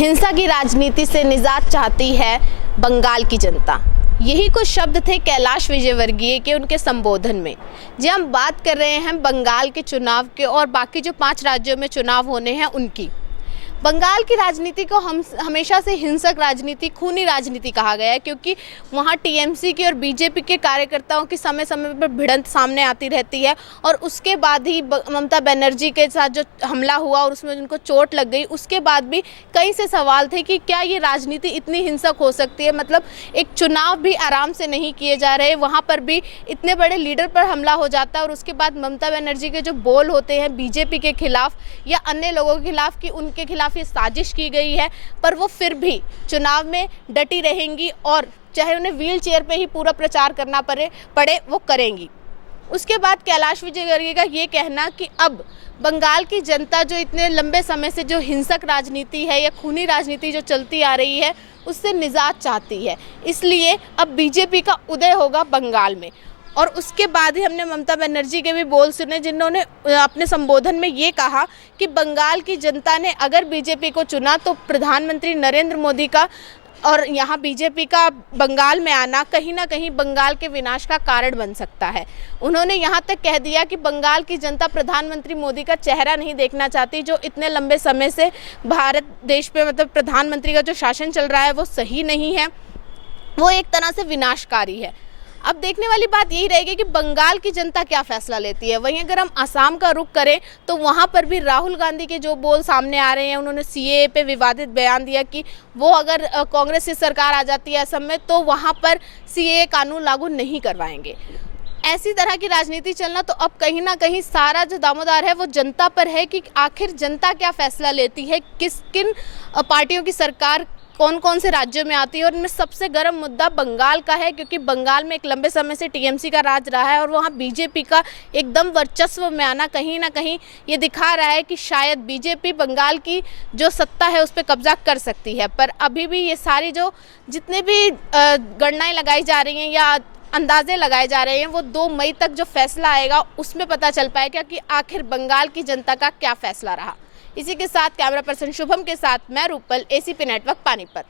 हिंसा की राजनीति से निजात चाहती है बंगाल की जनता। यही कुछ शब्द थे कैलाश विजयवर्गीय के उनके संबोधन में। जी हम बात कर रहे हैं बंगाल के चुनाव के और बाकी जो 5 राज्यों में चुनाव होने हैं उनकी। बंगाल की राजनीति को हम हमेशा से हिंसक राजनीति, खूनी राजनीति कहा गया है, क्योंकि वहाँ टीएमसी की और बीजेपी के कार्यकर्ताओं की समय समय पर भिड़ंत सामने आती रहती है। और उसके बाद ही ममता बनर्जी के साथ जो हमला हुआ और उसमें उनको चोट लग गई, उसके बाद भी कई से सवाल थे कि क्या ये राजनीति इतनी हिंसक हो सकती है। मतलब एक चुनाव भी आराम से नहीं किए जा रहे, वहाँ पर भी इतने बड़े लीडर पर हमला हो जाता है और उसके बाद ममता बनर्जी के जो बोल होते हैं बीजेपी के खिलाफ या अन्य लोगों के खिलाफ कि उनके खिलाफ ये साजिश की गई है, पर वो फिर भी चुनाव में डटी रहेंगी और चाहे उन्हें व्हील चेयर पे ही पूरा प्रचार करना पड़े वो करेंगी। उसके बाद कैलाश विजयवर्गीय का ये कहना कि अब बंगाल की जनता जो इतने लंबे समय से जो हिंसक राजनीति है या खूनी राजनीति जो चलती आ रही है उससे निजात चाहती है, इसलिए अब बीजेपी का उदय होगा बंगाल में। और उसके बाद ही हमने ममता बनर्जी के भी बोल सुने, जिन्होंने अपने संबोधन में ये कहा कि बंगाल की जनता ने अगर बीजेपी को चुना तो प्रधानमंत्री नरेंद्र मोदी का और यहाँ बीजेपी का बंगाल में आना कहीं ना कहीं बंगाल के विनाश का कारण बन सकता है। उन्होंने यहाँ तक कह दिया कि बंगाल की जनता प्रधानमंत्री मोदी का चेहरा नहीं देखना चाहती, जो इतने लंबे समय से भारत देश पे मतलब प्रधानमंत्री का जो शासन चल रहा है वो सही नहीं है, वो एक तरह से विनाशकारी है। अब देखने वाली बात यही रहेगी कि बंगाल की जनता क्या फैसला लेती है। वहीं अगर हम असम का रुख करें तो वहाँ पर भी राहुल गांधी के जो बोल सामने आ रहे हैं, उन्होंने सीएए पे विवादित बयान दिया कि वो अगर कांग्रेस की सरकार आ जाती है असम में तो वहाँ पर सीएए कानून लागू नहीं करवाएंगे। ऐसी तरह की राजनीति चलना तो अब कहीं ना कहीं सारा जो दामोदार है वो जनता पर है कि आखिर जनता क्या फैसला लेती है, किन पार्टियों की सरकार कौन कौन से राज्यों में आती है। और इनमें सबसे गर्म मुद्दा बंगाल का है, क्योंकि बंगाल में एक लंबे समय से टीएमसी का राज रहा है और वहाँ बीजेपी का एकदम वर्चस्व में आना कहीं ना कहीं ये दिखा रहा है कि शायद बीजेपी बंगाल की जो सत्ता है उस पर कब्जा कर सकती है। पर अभी भी ये सारी जो जितने भी गणनाएं लगाई जा रही हैं या अंदाजे लगाए जा रहे हैं वो 2 मई तक जो फैसला आएगा उसमें पता चल पाएगा कि आखिर बंगाल की जनता का क्या फैसला रहा। इसी के साथ कैमरा पर्सन शुभम के साथ मैं रूपल, एसीपी नेटवर्क पानीपत।